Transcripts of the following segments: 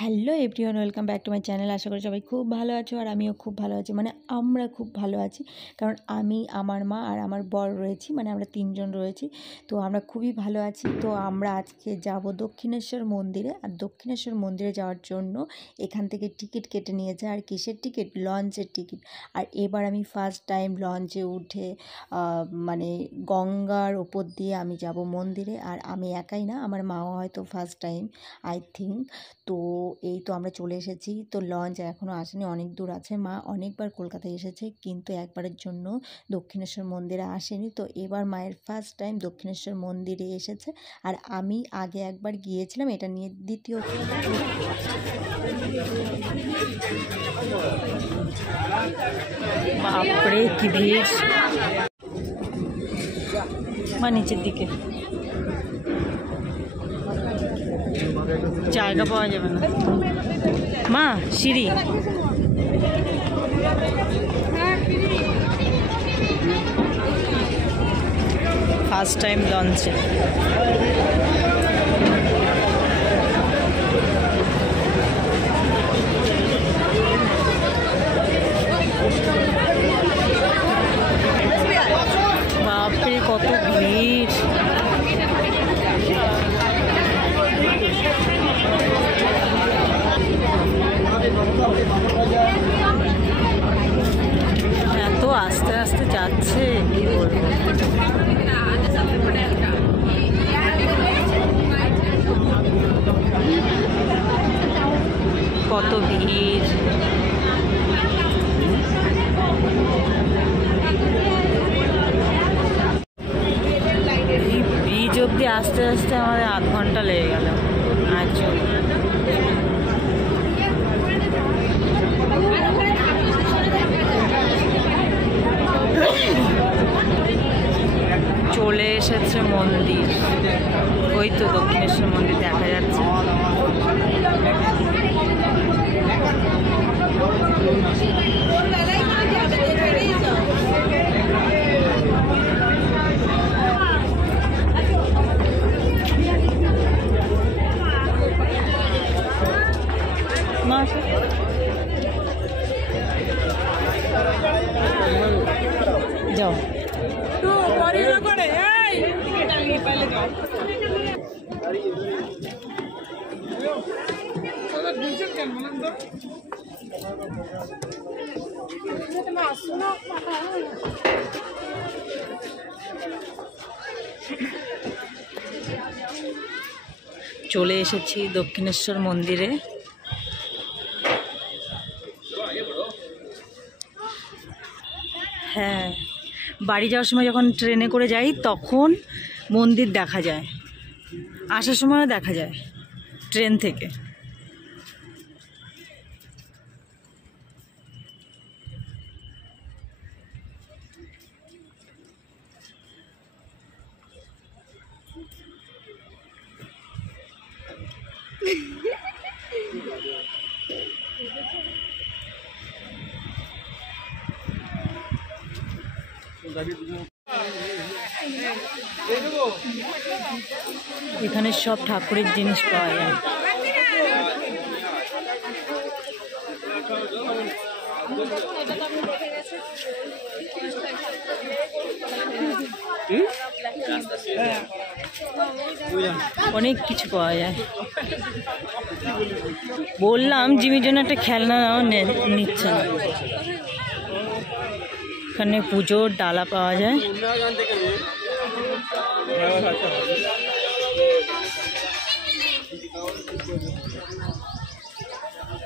Hello everyone, welcome back to my channel. আশা করি সবাই খুব ভালো আছো আর আমিও খুব ভালো আছি। মানে আমরা খুব ভালো আছি, কারণ আমি, আমার মা আর আমার বর রয়েছি, মানে আমরা তিনজন রয়েছি। তো আমরা খুবই ভালো আছি। তো আমরা আজকে যাব দক্ষিণেশ্বর মন্দিরে। আর দক্ষিণেশ্বর মন্দিরে যাওয়ার জন্য এখান থেকে টিকিট কেটে নিয়েছে। আর কিসের টিকিট? লঞ্চের টিকিট। আর এবার আমি ফার্স্ট টাইম লঞ্চে উঠে মানে গঙ্গার ওপর দিয়ে আমি যাব মন্দিরে। আর আমি একাই না, আমার মাও হয়তো ফার্স্ট টাইম, আই থিঙ্ক। তো এই তো আমরা চলে এসেছি। তো লঞ্চ এখনও আসেনি, অনেক দূর আছে। মা অনেকবার কলকাতায় এসেছে, কিন্তু একবারের জন্য দক্ষিণেশ্বর মন্দিরে আসেনি। তো এবার মায়ের ফার্স্ট টাইম দক্ষিণেশ্বর মন্দিরে এসেছে। আর আমি আগে একবার গিয়েছিলাম, এটা নিয়ে দ্বিতীয়। বাপরে কি ভিড়! মা নিচের দিকে জায়গা পাওয়া যাবে না, মা সিঁড়ি। ফার্স্ট টাইম লঞ্চে। বাপরে কত ভিড়! এত আস্তে আস্তে যাচ্ছে, কি বলবো। কত ভিড়! ব্রিজ অব্দি আস্তে আস্তে আমাদের আধ ঘন্টা লেগে গেল। আচ্ছা, চলে এসেছে মন্দির। ওই তো দক্ষিণেশ্বর মন্দির দেখা যাচ্ছে। যাও। চলে এসেছি দক্ষিণেশ্বর মন্দিরে। হ্যাঁ, বাড়ি যাওয়ার সময় যখন ট্রেনে করে যাই তখন মন্দির দেখা যায়, আসার সময়ও দেখা যায় ট্রেন থেকে। এখানে সব ঠাকুরের জিনিস পাওয়া যায়। অনেক কিছু পাওয়া যায়। বললাম জিমির জন্য একটা খেলনা নিচ্ছে না। এখানে পুজোর ডালা পাওয়া যায়।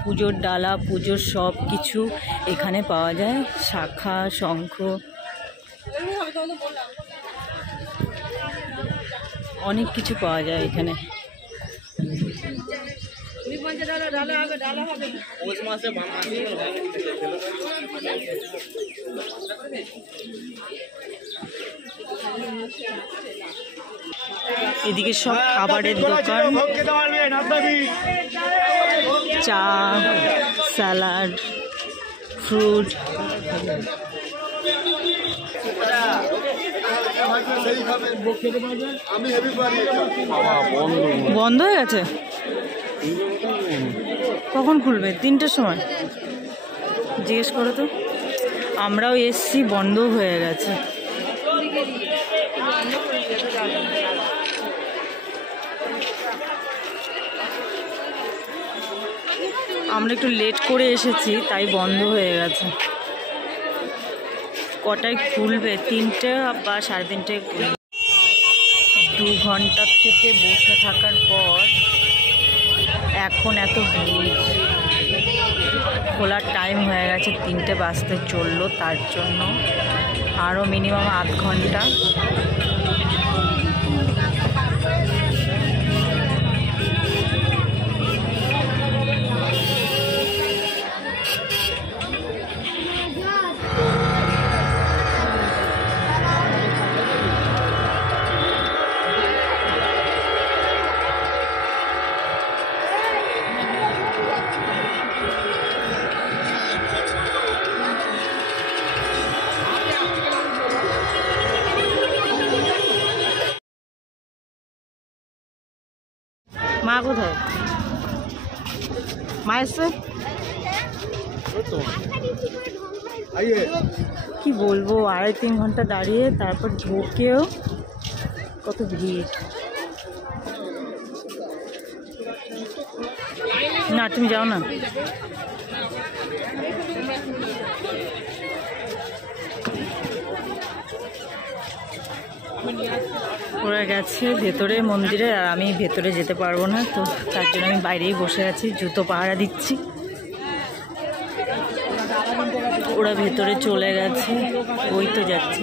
পুজোর ডালা, পুজোর সব কিছু এখানে পাওয়া যায়। শাখা, শঙ্খ, অনেক কিছু পাওয়া যায় এখানে। এদিকে সব খাবারের দোকান, চা, স্যালাড, ফ্রুট। বন্ধ হয়ে গেছে। কখন খুলবে? 3টের সময়? জিজ্ঞেস করো তো। আমরাও এসছি, বন্ধ হয়ে গেছে। আমরা একটু লেট করে এসেছি, তাই বন্ধ হয়ে গেছে। কটায় খুলবে? 3টে বা 3:30টায় খুলবে। 2 ঘন্টার থেকে বসে থাকার পর এখন এত ভিড়। খোলার টাইম হয়ে গেছে, 3টে বাজতে চললো, তার জন্য আরও মিনিমাম আধ ঘন্টা। মা কোথায়? মা এসছে? কি বলবো, 2.5-3 ঘন্টা দাঁড়িয়ে তারপর ঢুকেও কত ভিড়। না তুমি যাও না। ওরা গেছে ভেতরে মন্দিরে, আর আমি ভেতরে যেতে পারবো না, তো তার জন্য আমি বাইরেই বসে আছি, জুতো পাহারা দিচ্ছি। ওরা ভেতরে চলে গেছে, ওই তো যাচ্ছে।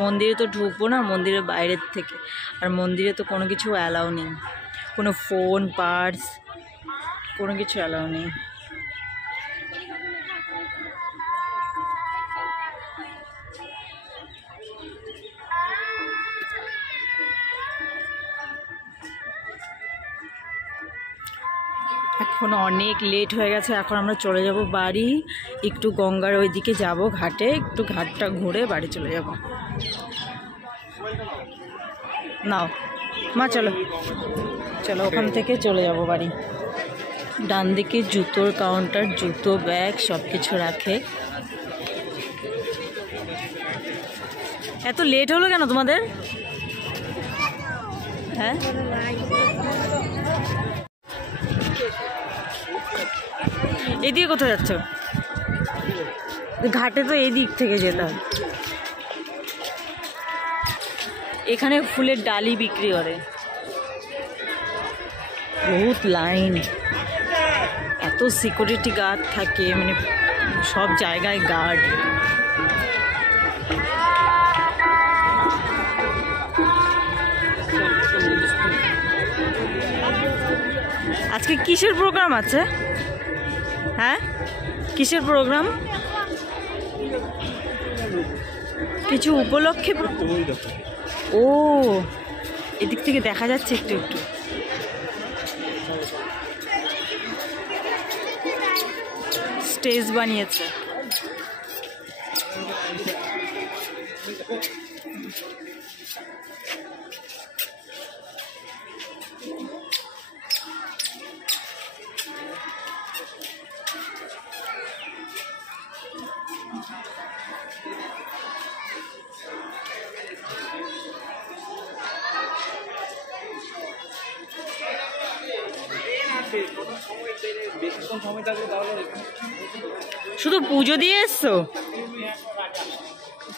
মন্দিরে তো ঢুকবো না, মন্দিরের বাইরের থেকে। আর মন্দিরে তো কোনো কিছু অ্যালাউ নেই, কোনো ফোন, পার্স, কোনো কিছু অ্যালাউ নেই। এখন অনেক লেট হয়ে গেছে, এখন আমরা চলে যাব বাড়ি। একটু গঙ্গার ওইদিকে যাব, ঘাটে একটু ঘাটটা ঘুরে বাড়ি চলে যাব। নাও মা, চলো চলো, ওখান থেকে চলে যাব বাড়ি। ডান দিকে জুতোর কাউন্টার, জুতো, ব্যাগ সব কিছু রাখে। এত লেট হলো কেন তোমাদের? হ্যাঁ, এদিকে কোথায় যাচ্ছ? ঘাটে তো এই দিক থেকে যেতে হয়। এখানে ফুলের ডালি বিক্রি করে, বহুত লাইন, এত সিকিউরিটি গার্ড থাকে, মানে সব জায়গায় গার্ড। আজকে কিসের প্রোগ্রাম আছে? হ্যাঁ, কিসের প্রোগ্রাম? কিছু উপলক্ষে? ও, এদিক থেকে দেখা যাচ্ছে একটু একটু। স্টেজ বানিয়েছে। শুধু পুজো দিয়ে এসছো?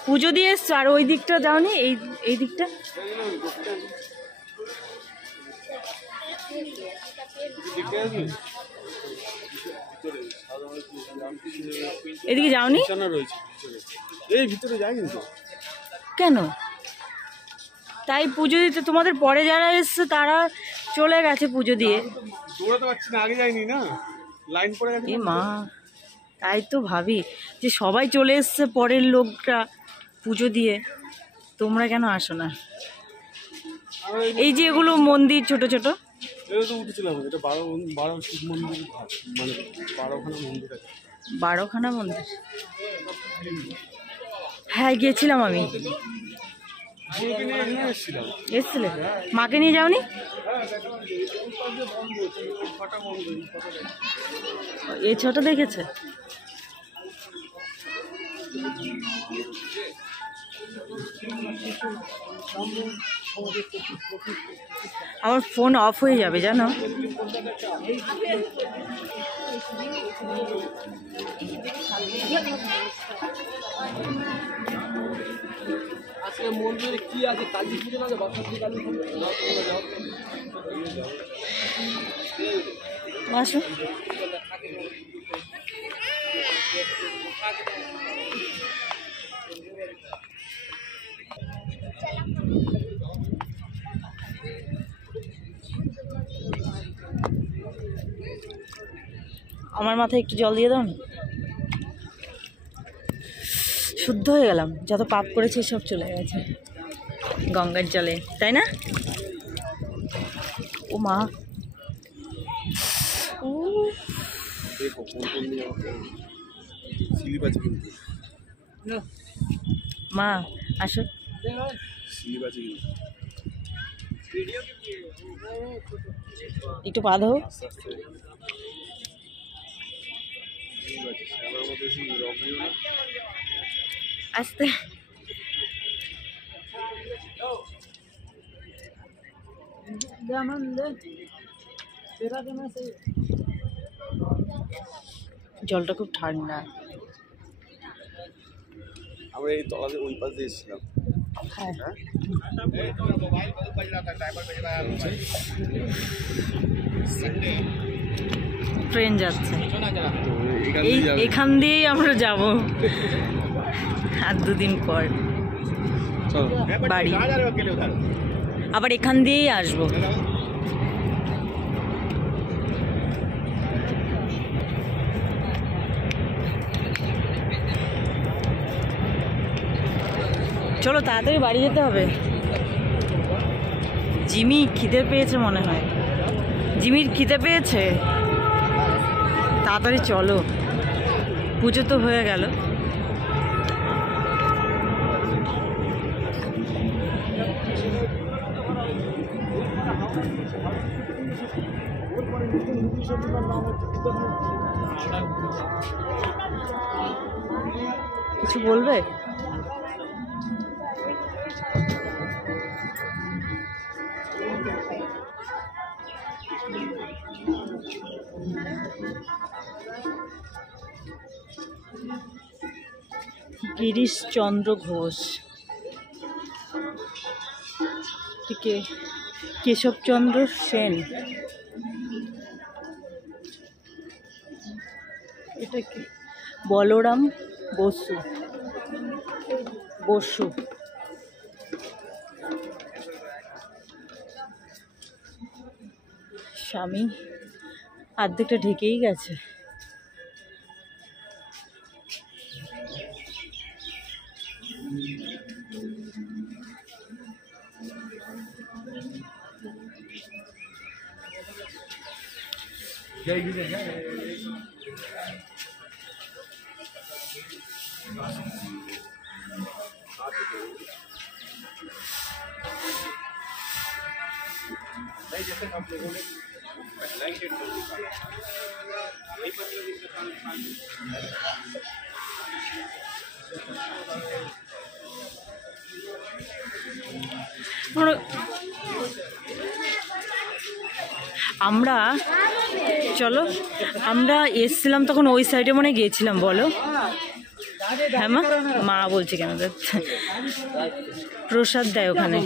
পুজো দিয়ে এসছো? আর ওই দিকটা যাওনি? এই দিকটা এদিকে যাওনি? কেন? তাই পুজো দিতে তোমাদের পরে যারা এসছে তারা চলে গেছে পুজো দিয়ে। এ মা, তাই তো ভাবি যে সবাই চলে এসছে পরের লোকটা পুজো দিয়ে, তোমরা কেন আসো না? এই যে এগুলো মন্দির ছোট ছোট, এটা 12খানা মন্দির। হ্যাঁ গেছিলাম আমি। এসছিলে? মাকে নিয়ে যাওনি? এই ছোট দেখেছে? আমার ফোন অফ হয়ে যাবে জানো। মন্দিরে কি আছে? কালী পুজো না? আসো। আমার মাথায় একটু জল দিয়ে দাও না, শুদ্ধ হয়ে গেলাম। যত পাপ করেছি সব চলে গেছে গঙ্গার জলে, তাই না? ও মা, মা আসো। একটু পা ধো। আস্তে। জলটা খুব ঠান্ডা। আমরা এই তলাতে ওই পাশ দিয়ে এসেছিলাম। হ্যাঁ ট্রেন যাচ্ছে, এখান দিয়েই আমরা যাব আর 2 দিন পর বাড়ি, আবার এখান দিয়েই আসবো। চলো তাড়াতাড়ি বাড়ি যেতে হবে। জিমি খিদে পেয়েছে মনে হয়, জিমির খিদে পেয়েছে, তাড়াতাড়ি চলো, পুজো তো হয়ে গেল। কিছু বলবে? গিরিশ চন্দ্র ঘোষ, কেশবচন্দ্র সেন, এটা কি? বলরাম বসু, স্বামী অর্ধেকটা ঢেকেই গেছে। আমরা চলো, আমরা এসছিলাম তখন ওই সাইডে মনে গিয়েছিলাম, বলো? হ্যাঁ মা, মা বলছে কেন, প্রসাদ দেয় ওখানে।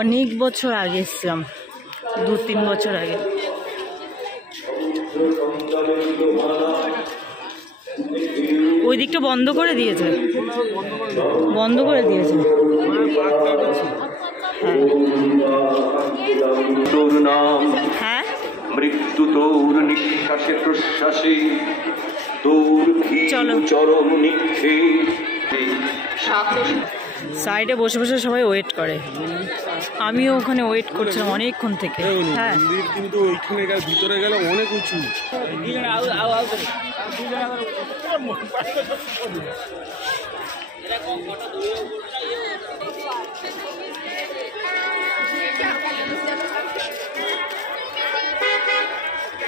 অনেক বছর আগে এসছিলাম, 2-3 বছর আগে। ওই দিকটা বন্ধ করে দিয়েছে, হ্যাঁ। মৃত্যু তোর নিঃশ্বাসে প্রশ্বাসে, তোর চরম নিক্ষে। সাইডে বসে বসে সবাই ওয়েট করে, আমিও ওখানে ওয়েট করছিলাম অনেকক্ষণ থেকে। হ্যাঁ মন্দির কিন্তু ওইখানে গেলে ভিতরে গেলে অনেক উঁচু।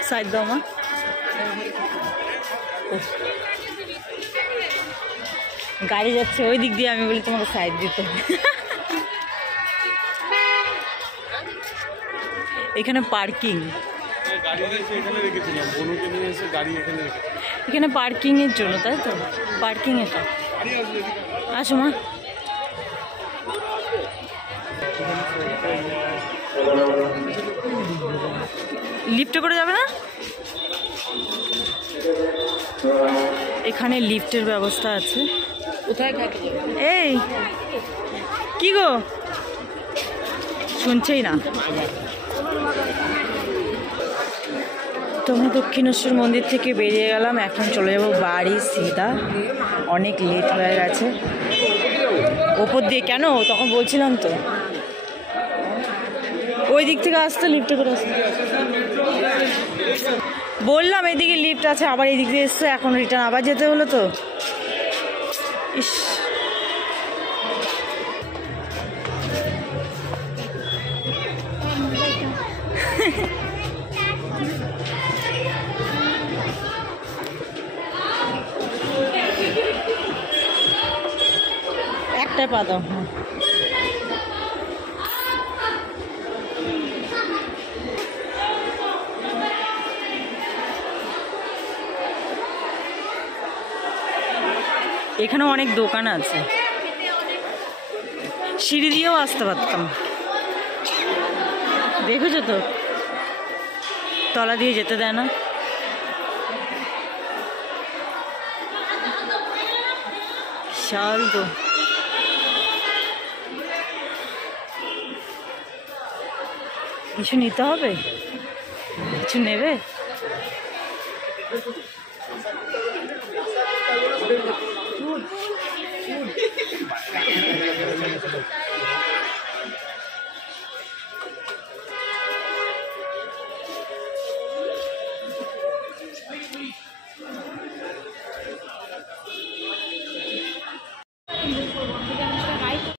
সাইড দাও মা। গাড়ি যাচ্ছে ওই দিক দিয়ে, আমি বলি তোমাকে সাইড দিতে। এখানে পার্কিং, এখানে পার্কিং এর জন্য, তাই তো? পার্কিং এটা। আসো মা। লিফটে করে যাবে না? এখানে লিফটের ব্যবস্থা আছে। কোথায় থাকে? এই কি গো, শুনছেই না। তো আমি দক্ষিণেশ্বর মন্দির থেকে বেরিয়ে গেলাম, এখন চলে যাব বাড়ি সিধা, অনেক লেট হয়ে গেছে। ওপর দিয়ে কেন তখন বলছিলাম তো, ওই দিক থেকে আসতে লিফটে করে আসতে বললাম, এদিকে লিফট আছে, আবার এই দিক দিয়ে এসছে, এখন রিটার্ন আবার যেতে হলো তো। ইস, একটাই পা দাও। হ্যাঁ এখানে অনেক দোকান আছে, সিঁড়ি দিয়েও আসতে পারতাম, দেখেছো তো, তলা দিয়ে যেতে দেয় না। বিশাল তো। কিছু নিতে হবে? কিছু নেবে?